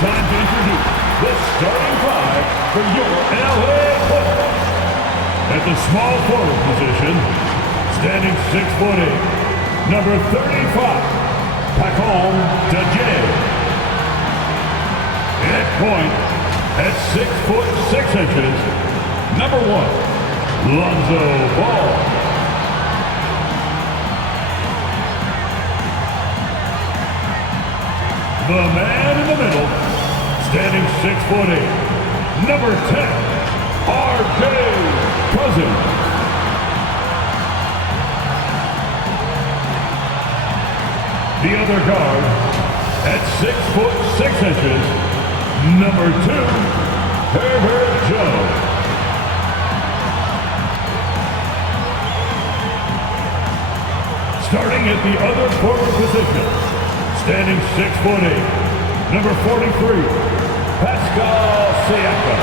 time to introduce the starting five for your LA Clippers. At the small forward position, standing 6'8", number 35, Pacom Dajay. At point, at 6'6", number 1, Lonzo Ball. The man in the middle, standing 6'8", number 10, R.J. Cousins. The other guard, at 6'6", number 2, Herbert Jones. Starting at the other forward position, standing 6'8", number 43, Pascal Siakam.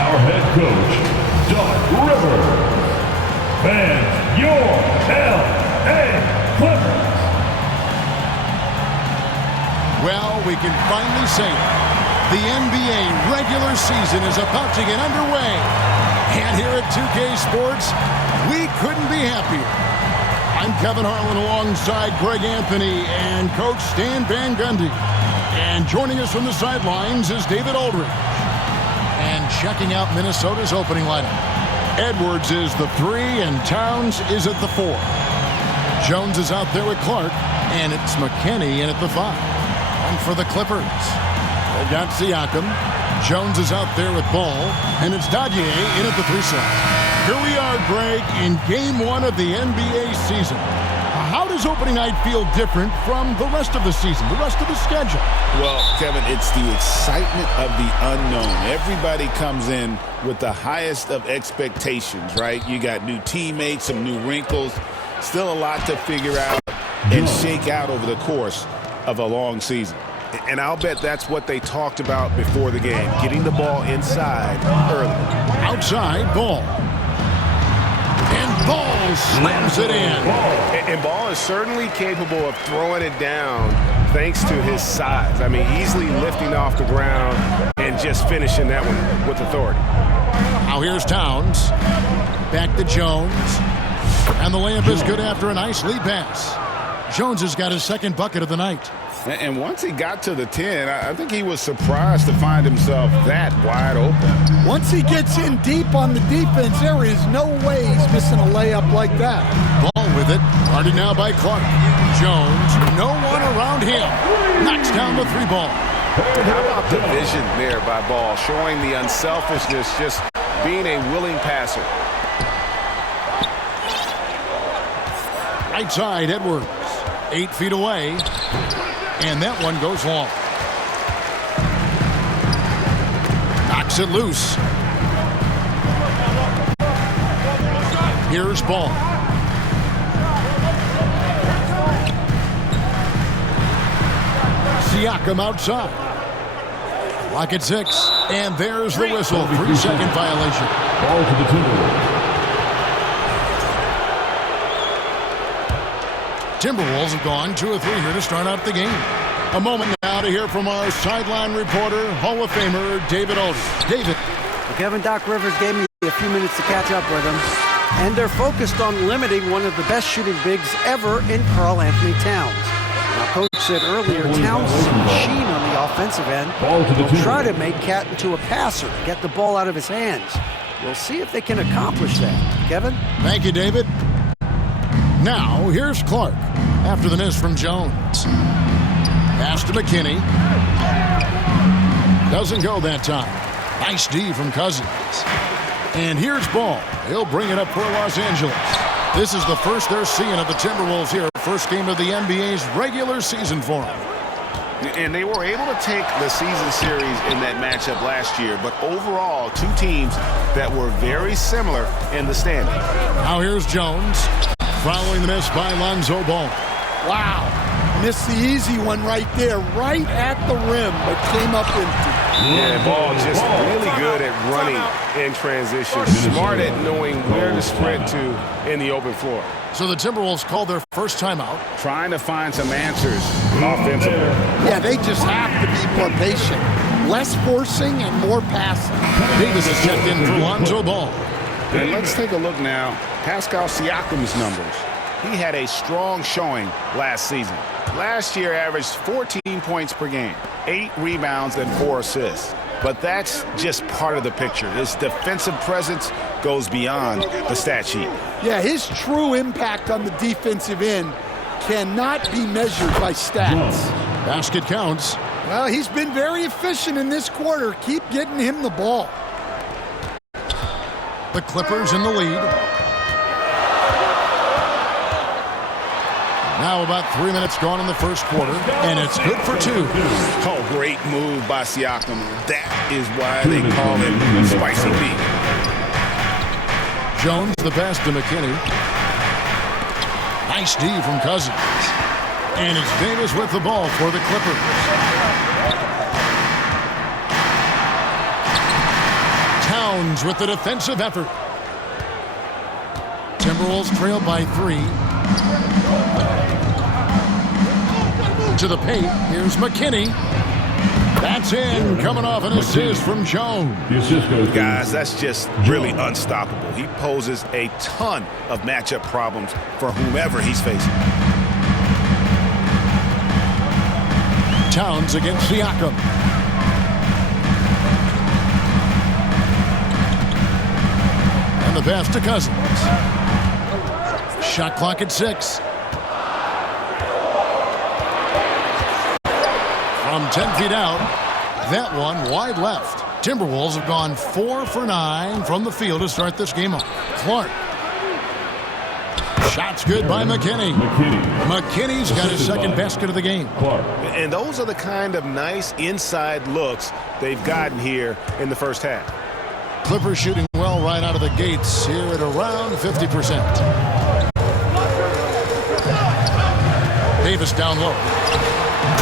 Our head coach, Doc Rivers. Fans, your LA Clippers. Well, we can finally say it. The NBA regular season is about to get underway. And here at 2K Sports, we couldn't be happier. I'm Kevin Harlan alongside Greg Anthony and Coach Stan Van Gundy. And joining us from the sidelines is David Aldridge. And checking out Minnesota's opening lineup. Edwards is the 3 and Towns is at the 4. Jones is out there with Clark, and it's McKinney in at the 5. And for the Clippers, they've got Siakam. Jones is out there with Ball, and it's Dadier in at the 3 slot. Here we are, Greg, in Game 1 of the NBA season. How does opening night feel different from the rest of the season, the rest of the schedule? Well, Kevin, it's the excitement of the unknown. Everybody comes in with the highest of expectations, right? You got new teammates, some new wrinkles, still a lot to figure out and shake out over the course of a long season. And I'll bet that's what they talked about before the game, getting the ball inside early. Outside, Ball. And Ball slams it in. And Ball is certainly capable of throwing it down thanks to his size. I mean, easily lifting off the ground and just finishing that one with authority. Now here's Towns. Back to Jones. And the layup is good after a nice lead pass. Jones has got his second bucket of the night. And once he got to the 10, I think he was surprised to find himself that wide open. Once he gets in deep on the defense, there is no way he's missing a layup like that. Ball with it. Guarded now by Clark. Jones, no one around him. Knocks down the 3 ball. How about the vision there by Ball, showing the unselfishness, just being a willing passer. Right side, Edwards. 8 feet away. And that one goes long. Knocks it loose. Here's Ball. Siakam outside. Lock at 6. And there's the whistle. 3-second violation. Ball to the Timberwolves. Timberwolves have gone 2 of 3 here to start out the game. A moment now to hear from our sideline reporter, Hall of Famer David Aldridge. David. Well, Kevin, Doc Rivers gave me a few minutes to catch up with him, and they're focused on limiting one of the best shooting bigs ever in Karl Anthony Towns. Now, Coach said earlier, Towns is a machine on the offensive end. They'll try to make Cat into a passer, get the ball out of his hands. We'll see if they can accomplish that. Kevin? Thank you, David. Now, here's Clark after the miss from Jones. Pass to McKinney. Doesn't go that time. Nice D from Cousins. And here's Ball. He'll bring it up for Los Angeles. This is the first they're seeing of the Timberwolves here. First game of the NBA's regular season for them. And they were able to take the season series in that matchup last year. But overall, 2 teams that were very similar in the standing. Now here's Jones. Following the miss by Lonzo Ball. Wow. Missed the easy one right there, right at the rim, but came up empty. Yeah, Ball just really good at running in transition. Smart at knowing where to sprint to in the open floor. So the Timberwolves called their first timeout. Trying to find some answers offensively. Yeah, they just have to be more patient. Less forcing and more passing. Davis is checked in for Lonzo Ball. And let's take a look now. Pascal Siakam's numbers. He had a strong showing last season. Last year averaged 14 points per game, 8 rebounds and 4 assists. But that's just part of the picture. His defensive presence goes beyond the stat sheet. Yeah, his true impact on the defensive end cannot be measured by stats. Basket counts. Well, he's been very efficient in this quarter. Keep getting him the ball. The Clippers in the lead. Now about 3 minutes gone in the first quarter, and it's good for 2. Oh, great move by Siakam. That is why they call him Spicy B. Jones, the pass to McKinney. Nice D from Cousins. And it's Davis with the ball for the Clippers. Towns with the defensive effort. Timberwolves trail by 3. To the paint. Here's McKinney. That's in. Coming off an assist from Jones. Guys, that's just really unstoppable. He poses a ton of matchup problems for whomever he's facing. Towns against Siakam. And the pass to Cousins. Shot clock at 6. From 10 feet out, that one wide left. Timberwolves have gone 4 for 9 from the field to start this game off. Clark. Shot's good by McKinney. McKinney's got his second basket of the game. And those are the kind of nice inside looks they've gotten here in the first half. Clippers shooting well right out of the gates here at around 50%. Davis down low.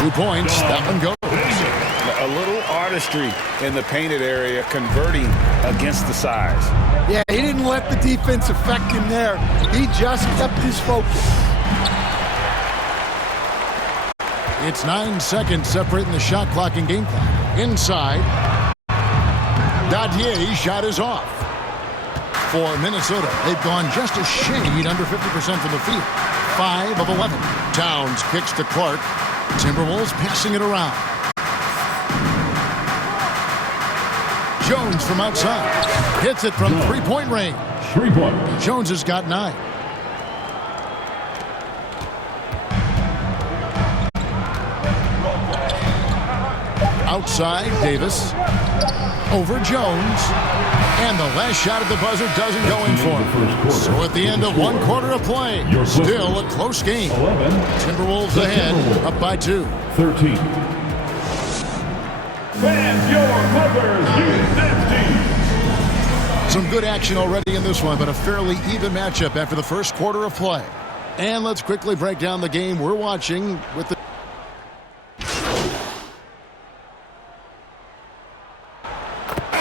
2 points. That one goes. A little artistry in the painted area, converting against the size. Yeah, he didn't let the defense affect him there. He just kept his focus. It's 9 seconds separating the shot clock and game clock. Inside. Dadier's shot is off. For Minnesota, they've gone just a shade under 50% from the field. 5 of 11. Towns kicks to Clark. Timberwolves passing it around. Jones from outside. Hits it from three-point range. 3 points. Jones has got 9. Outside, Davis. Over Jones. And the last shot at the buzzer doesn't go in for him. So at the end of 1 quarter of play, still a close game. 11. Timberwolves ahead, up by 2. 13. Fans, your Clippers use this team. Some good action already in this one, but a fairly even matchup after the first quarter of play. And let's quickly break down the game we're watching with the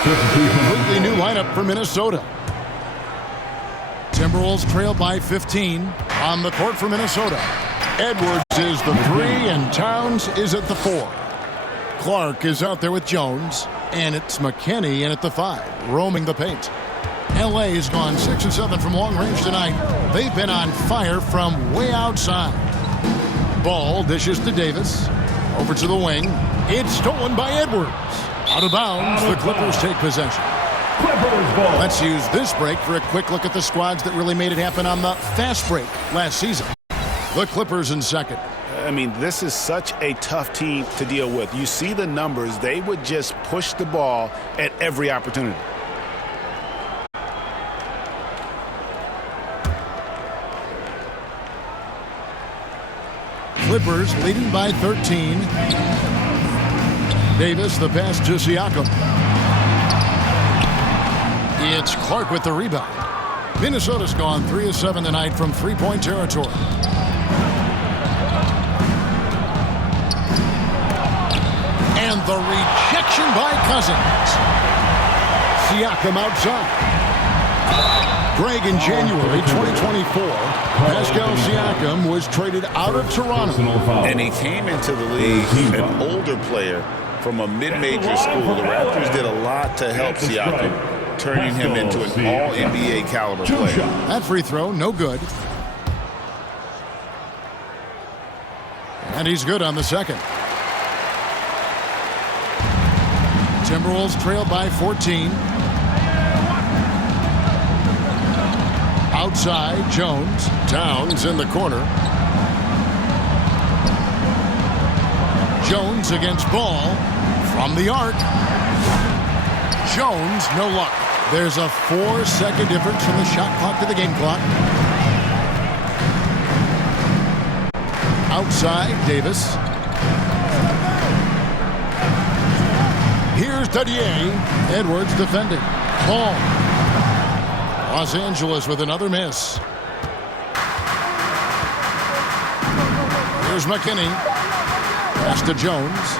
completely new lineup for Minnesota. Timberwolves trail by 15 on the court for Minnesota. Edwards is the 3 and Towns is at the 4. Clark is out there with Jones, and it's McKinney in at the 5, roaming the paint. LA has gone 6 and 7 from long range tonight. They've been on fire from way outside. Ball dishes to Davis. Over to the wing. It's stolen by Edwards. Out of bounds, the Clippers take possession. Clippers ball. Let's use this break for a quick look at the squads that really made it happen on the fast break last season. The Clippers in second. I mean, this is such a tough team to deal with. You see the numbers. They would just push the ball at every opportunity. Clippers leading by 13. Davis, the pass to Siakam. It's Clark with the rebound. Minnesota's gone 3 of 7 tonight from three-point territory. And the rejection by Cousins. Siakam outside. Greg, in January 2024, Pascal Siakam was traded out of Toronto. And he came into the league an older player from a mid-major school. The Raptors did a lot to help Siakam, turning him into an all-NBA caliber player. That free throw, no good. And he's good on the second. Timberwolves trail by 14. Outside, Jones. Towns in the corner. Jones against Ball from the arc. Jones, no luck. There's a 4-second difference from the shot clock to the game clock. Outside, Davis. Here's Dadier. Edwards defending. Ball. Los Angeles with another miss. Here's McKinney. Pass to Jones.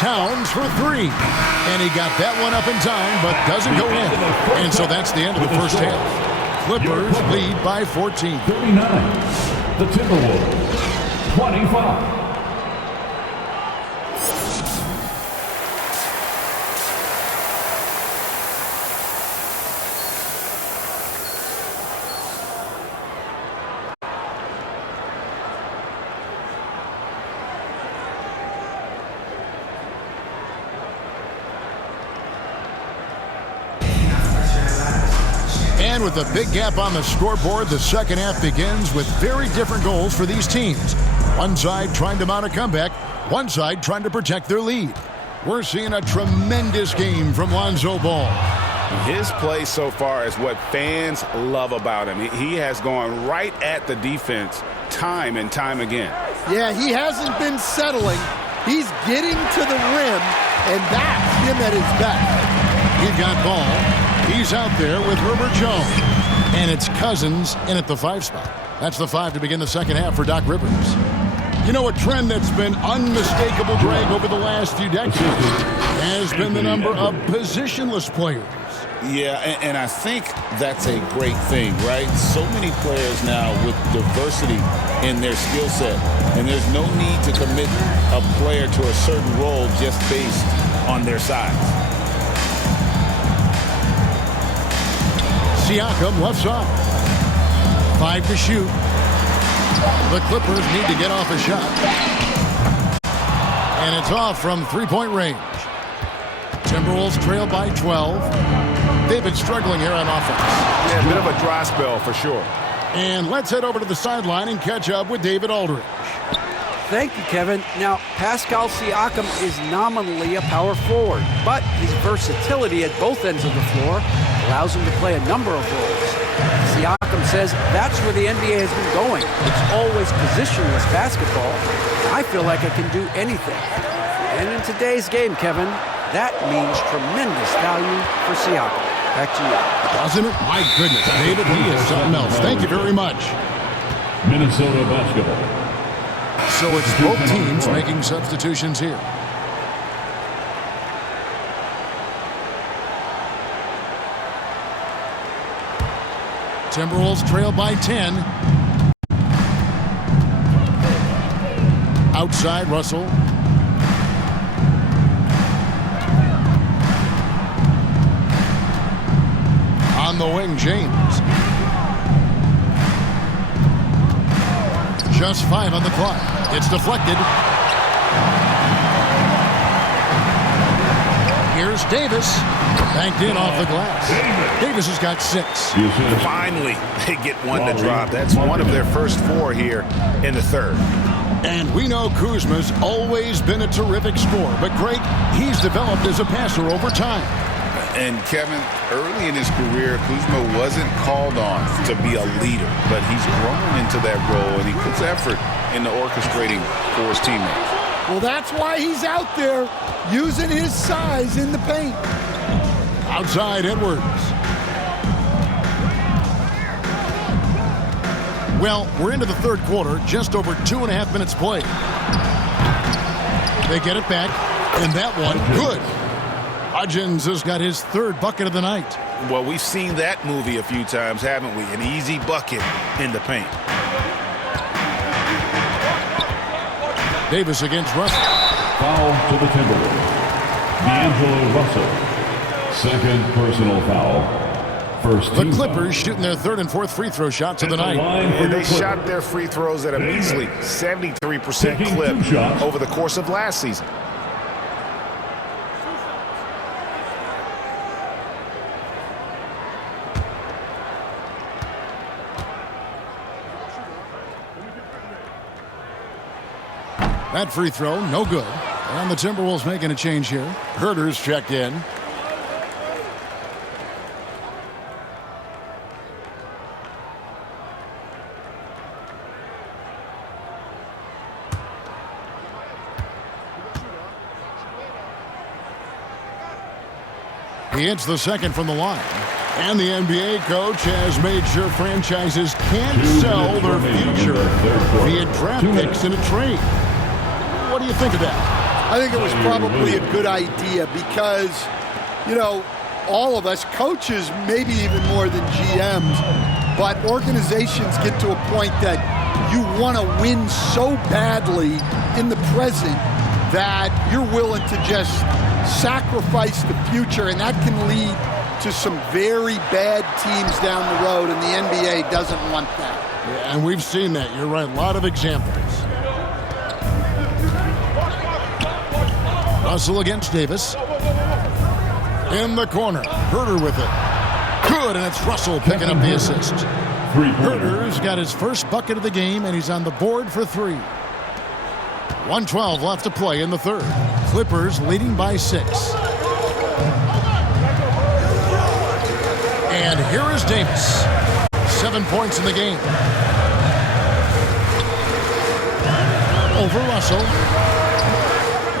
Towns for three. And he got that one up in time, but doesn't go in. And so that's the end of the first half. Clippers lead by 14. 39. The Timberwolves. 25. And with a big gap on the scoreboard, the second half begins with very different goals for these teams. One side trying to mount a comeback, one side trying to protect their lead. We're seeing a tremendous game from Lonzo Ball. His play so far is what fans love about him. He has gone right at the defense time and time again. Yeah, he hasn't been settling. He's getting to the rim, and that's him at his best. We've got Ball. He's out there with Herbert Jones. And it's Cousins in at the 5 spot. That's the 5 to begin the second half for Doc Rivers. You know, a trend that's been unmistakable, Greg, over the last few decades has been the number of positionless players. Yeah, and I think that's a great thing, right? So many players now with diversity in their skill set, and there's no need to commit a player to a certain role just based on their size. Siakam left side. 5 to shoot. The Clippers need to get off a shot. And it's off from three-point range. Timberwolves trail by 12. They've been struggling here on offense. Yeah, a bit of a dry spell for sure. And let's head over to the sideline and catch up with David Aldridge. Thank you, Kevin. Now, Pascal Siakam is nominally a power forward, but his versatility at both ends of the floor allows him to play a number of roles. Siakam says that's where the NBA has been going. It's always positionless basketball. I feel like I can do anything. And in today's game, Kevin, that means tremendous value for Siakam. Back to you. Doesn't it? My goodness, David, he is something else. Thank you very much. Minnesota basketball. So it's both teams making substitutions here. Timberwolves trail by 10. Outside, Russell. On the wing, James. Just 5 on the clock. It's deflected. Here's Davis. Banked in off the glass. Davis has got 6. Finally, they get one to drop. That's one of their first 4 here in the third. And we know Kuzma's always been a terrific scorer, but Greg, he's developed as a passer over time. And Kevin, early in his career, Kuzma wasn't called on to be a leader, but he's grown into that role, and he puts effort into orchestrating for his teammates. Well, that's why he's out there using his size in the paint. Outside, Edwards. Well, we're into the third quarter, just over 2.5 minutes played. They get it back, and that one, good. Hudgens has got his 3rd bucket of the night. Well, we've seen that movie a few times, haven't we? An easy bucket in the paint. Davis against Russell. Foul to the Timberwolves. D'Angelo Russell. Second personal foul. First The team Clippers shooting their third and fourth free throw shots of the night. And they shot their free throws at a measly 73% clip over the course of last season. That free throw, no good. And the Timberwolves making a change here. Herter's checked in. He hits the second from the line. And the NBA coach has made sure franchises can't sell their future via draft picks in a trade. What do you think of that? I think it was probably a good idea because, you know, all of us, coaches, maybe even more than GMs, but organizations get to a point that you want to win so badly in the present that you're willing to just sacrifice the future, and that can lead to some very bad teams down the road, and the NBA doesn't want that. Yeah, and we've seen that. You're right. A lot of examples. Russell against Davis. In the corner. Herter with it. Good, and it's Russell picking up the assist. Herter's got his first bucket of the game, and he's on the board for three. 1:12 left to play in the third. Clippers leading by 6. And here is Davis. 7 points in the game. Over Russell.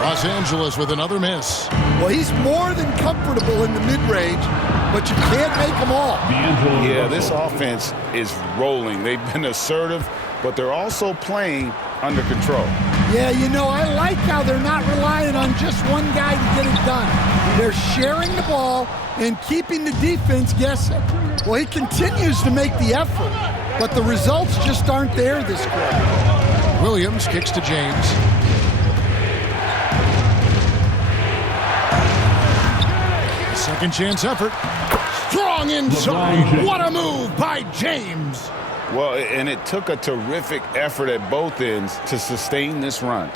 Los Angeles with another miss. Well, he's more than comfortable in the mid-range, but you can't make them all. Yeah, this offense is rolling. They've been assertive, but they're also playing under control. Yeah, you know, I like how they're not relying on just one guy to get it done. They're sharing the ball and keeping the defense guessing. Well, he continues to make the effort, but the results just aren't there this quarter. Williams kicks to James. Second chance effort. Strong inside. What a move by James. Well, and it took a terrific effort at both ends to sustain this run.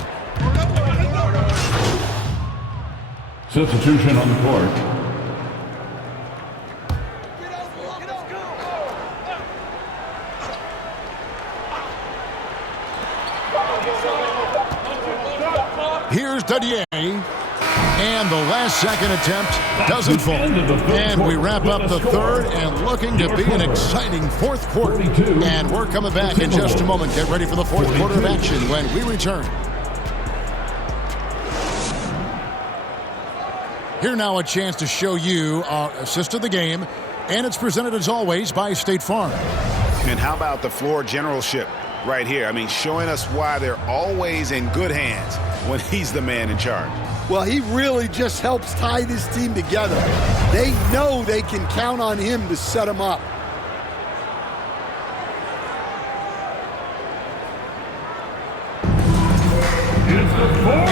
Substitution on the court. Here's Dadier. And the last second attempt doesn't fall. And we wrap up the third and looking to be an exciting fourth quarter. And we're coming back in just a moment. Get ready for the fourth quarter of action when we return. Here now a chance to show you our assist of the game. And it's presented as always by State Farm. And how about the floor generalship right here? I mean, showing us why they're always in good hands when he's the man in charge. Well, he really just helps tie this team together. They know they can count on him to set them up.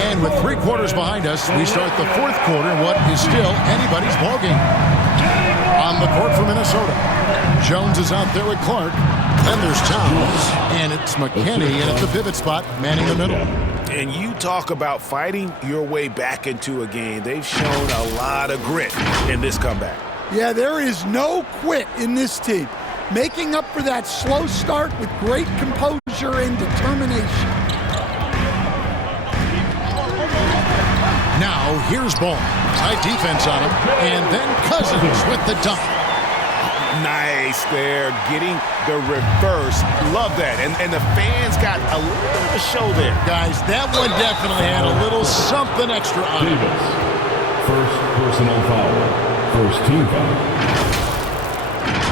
And with 3 quarters behind us, we start the fourth quarter in what is still anybody's ballgame. On the court for Minnesota, Jones is out there with Clark. Then there's Towns, and it's McKinney in at the pivot spot, manning the middle. And you talk about fighting your way back into a game. They've shown a lot of grit in this comeback. Yeah, there is no quit in this team. Making up for that slow start with great composure and determination. Now, here's Ball. Tight defense on him, and then Cousins with the dunk. Nice there, getting the reverse. Love that. And the fans got a little bit of a show there. Guys, that one definitely had a little something extra on it. Davis. First personal foul. First team foul.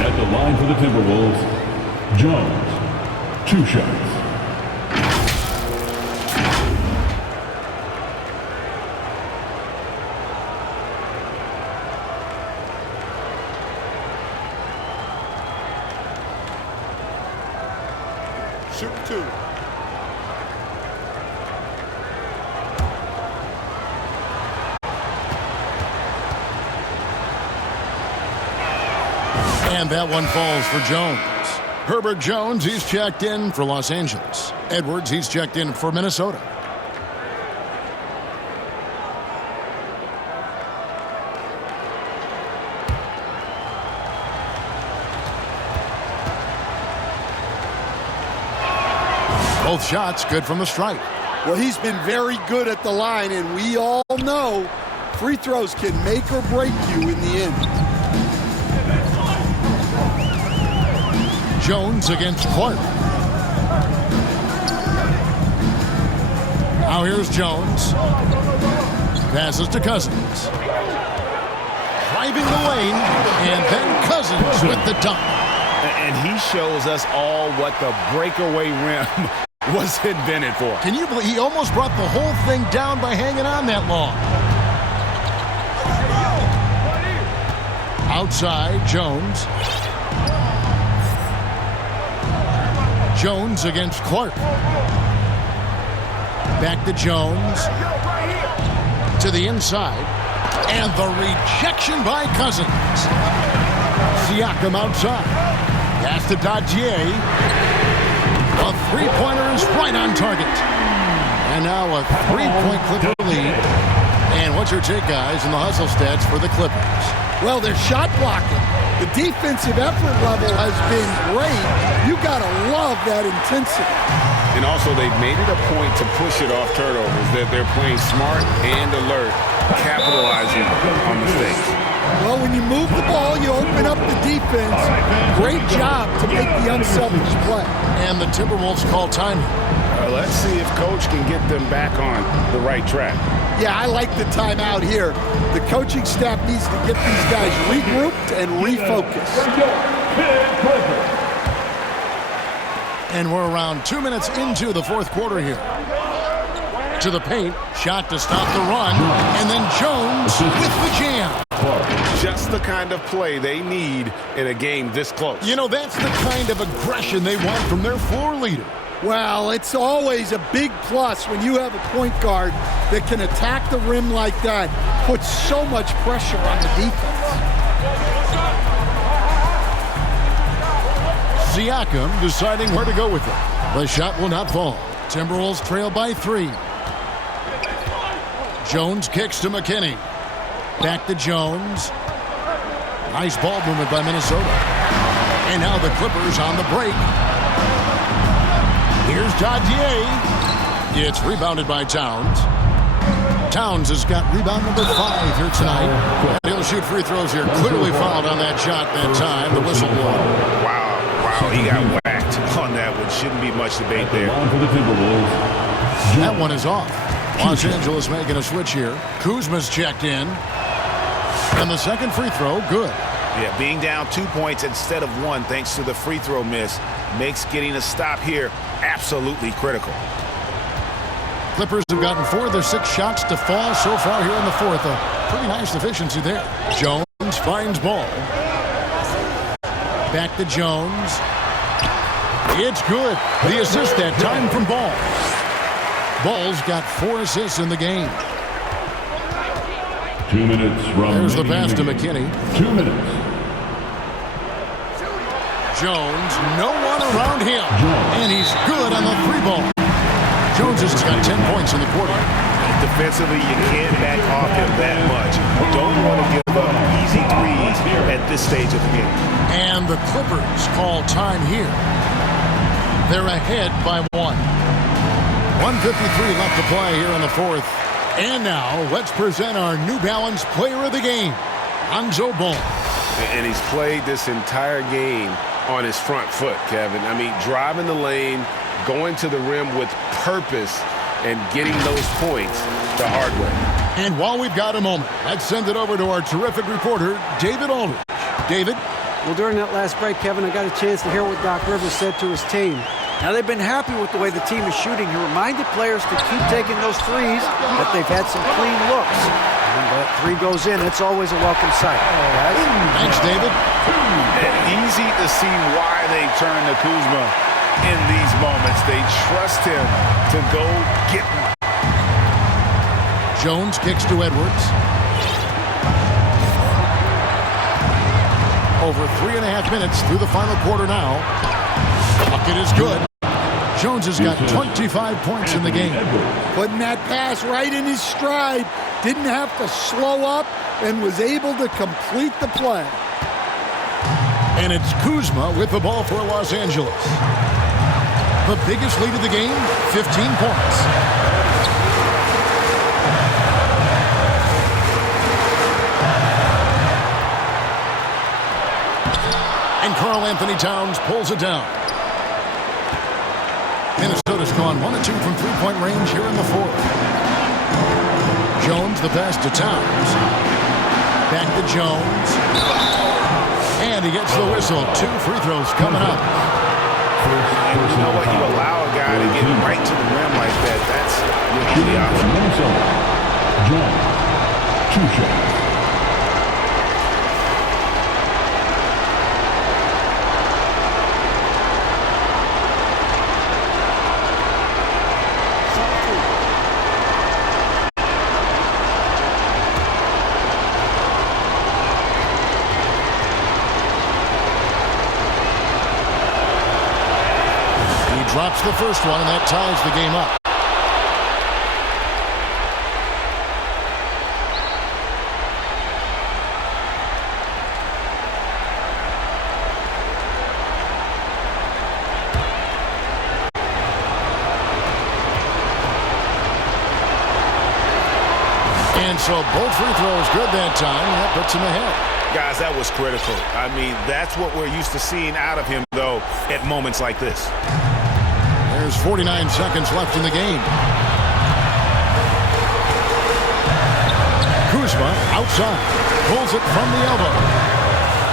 At the line for the Timberwolves, Jones. 2 shots. shoot 2. And that one falls for Jones. Herbert Jones, he's checked in for Los Angeles. Edwards, he's checked in for Minnesota. Both shots good from the stripe. Well, he's been very good at the line, and we all know free throws can make or break you in the end. Jones against Clark. Now here's Jones. Passes to Cousins. Driving the lane, and then Cousins with the dunk. And he shows us all what the breakaway rim was invented for. Can you believe he almost brought the whole thing down by hanging on that long? Outside, Jones. Jones against Clark. Back to Jones. To the inside. And the rejection by Cousins. Siakam outside. Pass to Dadier. A three-pointer is right on target. And now a three-point Clipper lead. And what's your take, guys, in the hustle stats for the Clippers? Well, they're shot blocking. The defensive effort level has been great. You got to love that intensity. And also, they've made it a point to push it off turnovers, that they're playing smart and alert, capitalizing on mistakes. Well, when you move the ball, you open up the defense. Great job to make the unselfish play. And the Timberwolves call timing. Let's see if Coach can get them back on the right track. Yeah, I like the timeout here. The coaching staff needs to get these guys regrouped and refocused. And we're around 2 minutes into the fourth quarter here. To the paint, shot to stop the run, and then Jones with the jam. Just the kind of play they need in a game this close. You know, that's the kind of aggression they want from their floor leader. Well, it's always a big plus when you have a point guard that can attack the rim like that, puts so much pressure on the defense. Siakam deciding where to go with it. The shot will not fall. Timberwolves trail by 3. Jones kicks to McKinney. Back to Jones. Nice ball movement by Minnesota. And now the Clippers on the break. Here's Dadier. It's rebounded by Towns. Towns has got rebound number 5 here tonight. And he'll shoot free throws here. Clearly fouled on that shot that time. The whistle blew. Wow, he got whacked on that one. Shouldn't be much debate there. That one is off. Los Angeles making a switch here. Kuzma's checked in. And the second free throw, good. Yeah, being down 2 points instead of 1 thanks to the free throw miss makes getting a stop here absolutely critical. Clippers have gotten 4 of their 6 shots to fall so far here in the fourth. A pretty nice efficiency there. Jones finds ball. Back to Jones. It's good. The assist that time from Ball. Ball's got 4 assists in the game. 2 minutes. There's the pass to McKinney. 2 minutes. Jones, no one around him. And he's good on the 3-ball. Jones has got 10 points in the quarter. Defensively, you can't back off him that much. Don't want to give up easy threes at this stage of the game. And the Clippers call time here. They're ahead by 1. 1:53 left to play here in the fourth. And now, let's present our New Balance Player of the Game, Lonzo Ball. And he's played this entire game on his front foot, Kevin. I mean, driving the lane, going to the rim with purpose, and getting those points the hard way. And while we've got a moment, let's send it over to our terrific reporter, David Aldridge. David? Well, during that last break, Kevin, I got a chance to hear what Doc Rivers said to his team. Now, they've been happy with the way the team is shooting. He reminded players to keep taking those threes, that they've had some clean looks. And that 3 goes in, it's always a welcome sight. Thanks, David. And easy to see why they turned to Kuzma in these moments. They trust him to go get one. Jones kicks to Edwards. Over 3.5 minutes through the final quarter now. Bucket is good. Jones has got 25 points in the game. Putting that pass right in his stride. Didn't have to slow up and was able to complete the play. And it's Kuzma with the ball for Los Angeles. The biggest lead of the game, 15 points. And Karl Anthony Towns pulls it down. Minnesota's gone 1 of 2 from three-point range here in the fourth. Jones, the pass to Towns. Back to Jones. And he gets the whistle. 2 free throws coming up. And you know what? You allow a guy to get right to the rim like that. That's the option. Jones, 2 shots. Drops the first one, and that ties the game up. And so both free throws good that time. That puts him ahead. Guys, that was critical. I mean, that's what we're used to seeing out of him, though, at moments like this. There's 49 seconds left in the game. Kuzma outside. Pulls it from the elbow.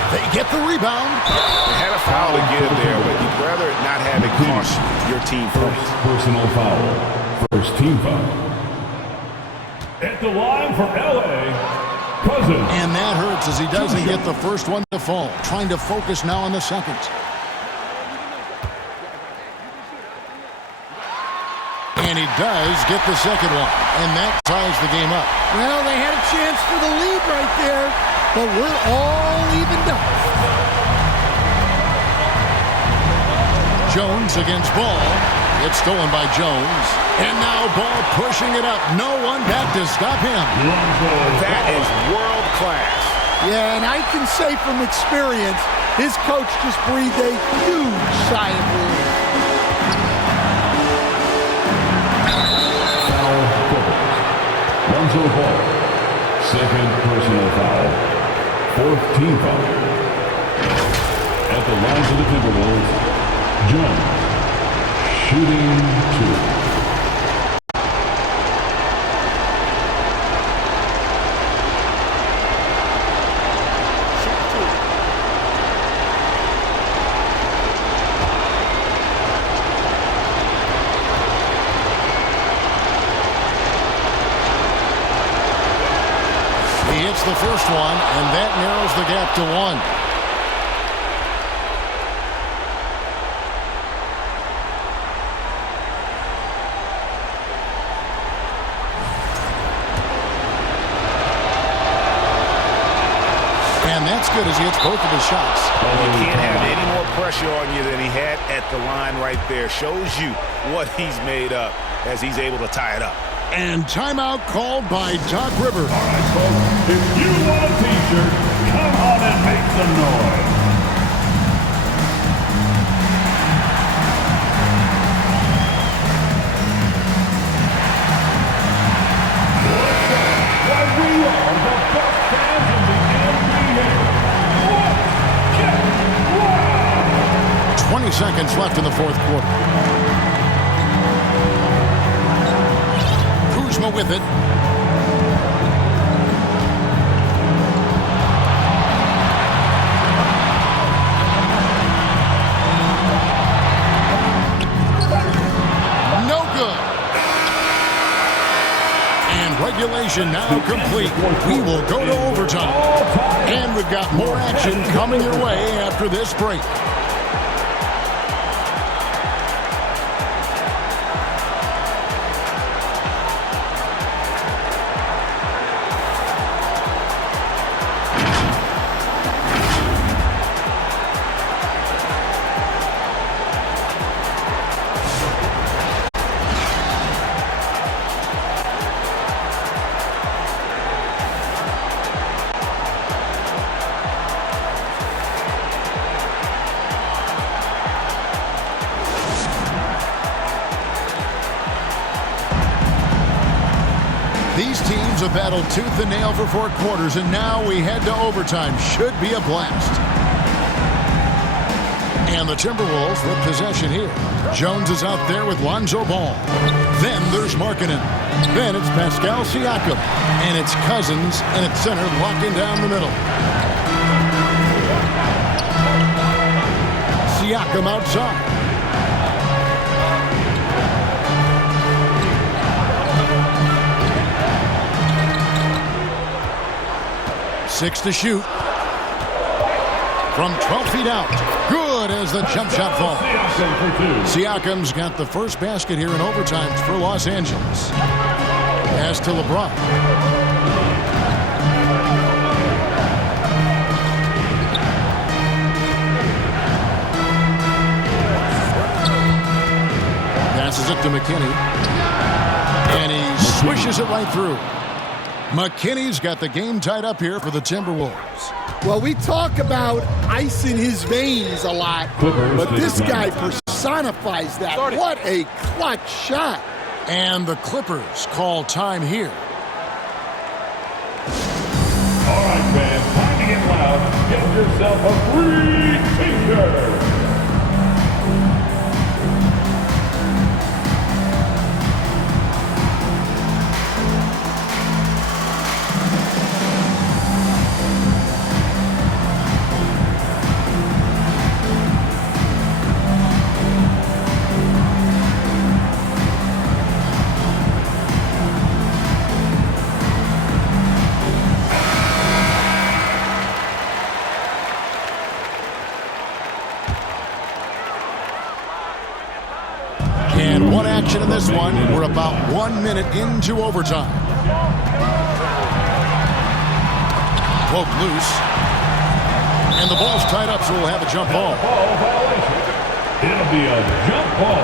They get the rebound. They had a foul to give there, but you'd rather not have it cost your team points. Personal foul. First team foul. At the line for L.A., Cousins. And that hurts as he doesn't get the first one to fall. Trying to focus now on the second. And he does get the second one. And that ties the game up. Well, they had a chance for the lead right there, but we're all evened up. Jones against Ball. It's stolen by Jones. And now Ball pushing it up. No one back to stop him. That is world class. Yeah, and I can say from experience, his coach just breathed a huge sigh of relief. Lonzo Ball, second personal foul, fourth team foul. At the line for the Timberwolves, Jones, shooting 2. The first one, and that narrows the gap to 1. And that's good as he hits both of his shots. You can't have any more pressure on you than he had at the line right there. Shows you what he's made up as he's able to tie it up. And timeout called by Doc Rivers. All right, folks, if you want a t-shirt, come on and make some noise. Why, we are the best fans in the NBA. Wow. 20 seconds left in the fourth quarter. Kuzma with it. No good. And regulation now complete. We will go to overtime. And we've got more action coming your way after this break. These teams have battled tooth and nail for 4 quarters, and now we head to overtime. Should be a blast. And the Timberwolves with possession here. Jones is out there with Lonzo Ball. Then there's Markkanen. Then it's Pascal Siakam. And it's Cousins, and it's center locking down the middle. Siakam outside. Six to shoot. From 12 feet out. Good as the jump shot falls. Siakam's got the first basket here in overtime for Los Angeles. Pass to LeBron. Passes it to McKinney. And he swishes it right through. McKinney's got the game tied up here for the Timberwolves. Well, we talk about ice in his veins a lot, but this guy personifies that. What a clutch shot. And the Clippers call time here. All right, fans, time to get loud. Get yourself a free t-shirt. And one action in this one. We're about 1 minute into overtime. Poke loose. And the ball's tied up, so we'll have a jump ball. Ball violation. It'll be a jump ball.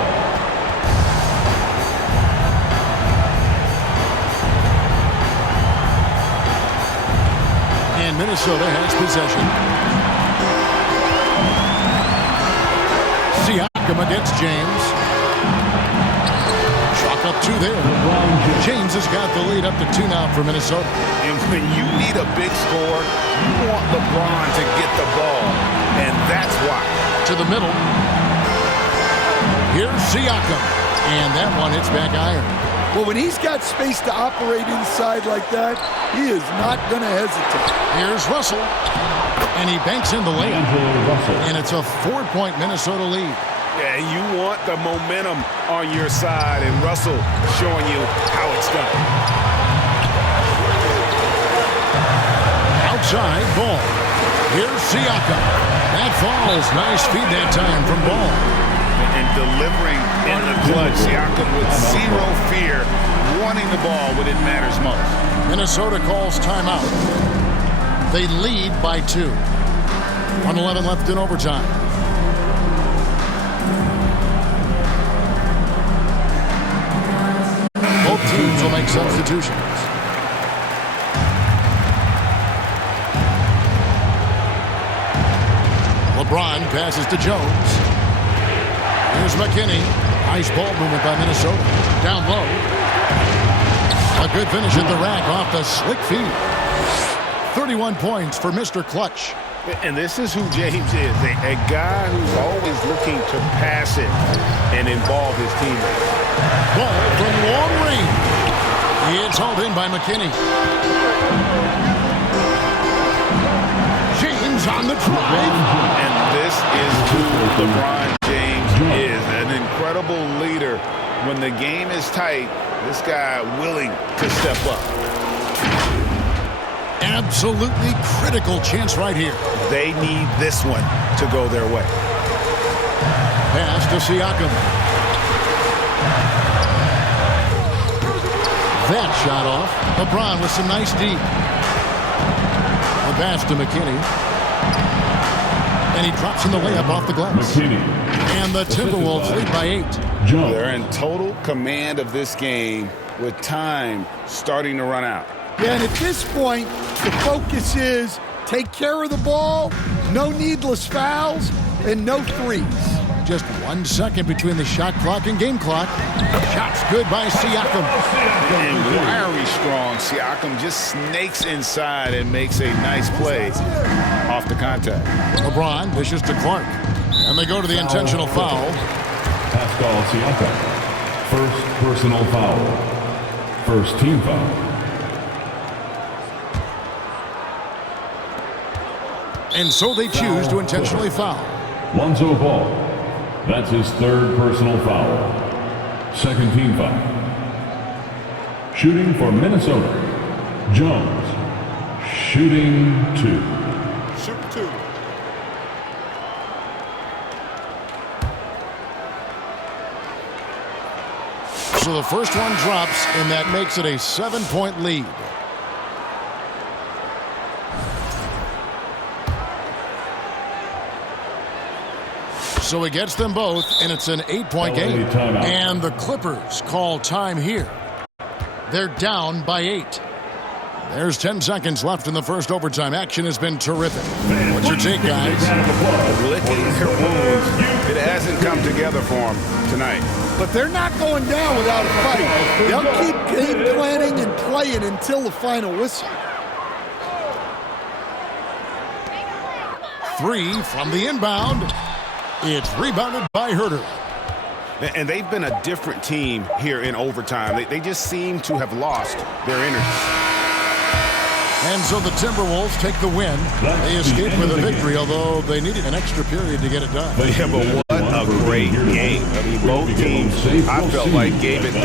And Minnesota has possession. Siakam against James. Chalk up 2 there. James has got the lead up to 2 now for Minnesota. And when you need a big score, you want LeBron to get the ball. And that's why. To the middle. Here's Siakam. And that one hits back iron. Well, when he's got space to operate inside like that, he is not going to hesitate. Here's Russell. And he banks in the layup. And it's a 4-point Minnesota lead. Yeah, you want the momentum on your side, and Russell showing you how it's done. Outside, Ball. Here's Siakam. That falls. Nice feed that time from Ball. And delivering in the clutch. Siakam with zero fear, wanting the ball when it matters most. Minnesota calls timeout. They lead by 2. 1:11 left in overtime. Both teams will make substitutions. LeBron passes to Jones. Here's McKinney. Nice ball movement by Minnesota. Down low. A good finish at the rack off the slick feed. 31 points for Mr. Clutch. And this is who James is, a guy who's always looking to pass it and involve his teammates. Ball from long range. It's hauled in by McKinney. James on the drive. And this is who LeBron James is, an incredible leader. When the game is tight, this guy willing to step up. Absolutely critical chance right here. They need this one to go their way. Pass to Siakam. That shot off. LeBron with some nice D. The pass to McKinney. And he drops in the layup off the glass. And the Timberwolves lead by 8. They're in total command of this game with time starting to run out. Yeah, and at this point, the focus is take care of the ball, no needless fouls, and no threes. just 1 second between the shot clock and game clock. Shots good by Siakam. And wiry strong. Siakam just snakes inside and makes a nice play off the contact. LeBron dishes to Clark. And they go to the intentional foul. Pascal Siakam. First personal foul. First team foul. And so they choose to intentionally foul. Lonzo Ball. That's his third personal foul. Second team foul. Shooting for Minnesota. Jones. Shooting 2. Shoot 2. So the first one drops, and that makes it a 7-point lead. So he gets them both, and it's an 8-point game. And the Clippers call time here. They're down by 8. There's 10 seconds left in the first overtime. Action has been terrific. What's your take, guys? Licking their wounds. It hasn't come together for them tonight. But they're not going down without a fight. They'll keep game planning and playing until the final whistle. 3 from the inbound. It's rebounded by Herter. And they've been a different team here in overtime. They just seem to have lost their energy. And so the Timberwolves take the win. They escape with a victory, although they needed an extra period to get it done. But what a great game. I mean, both teams, I felt like, gave it their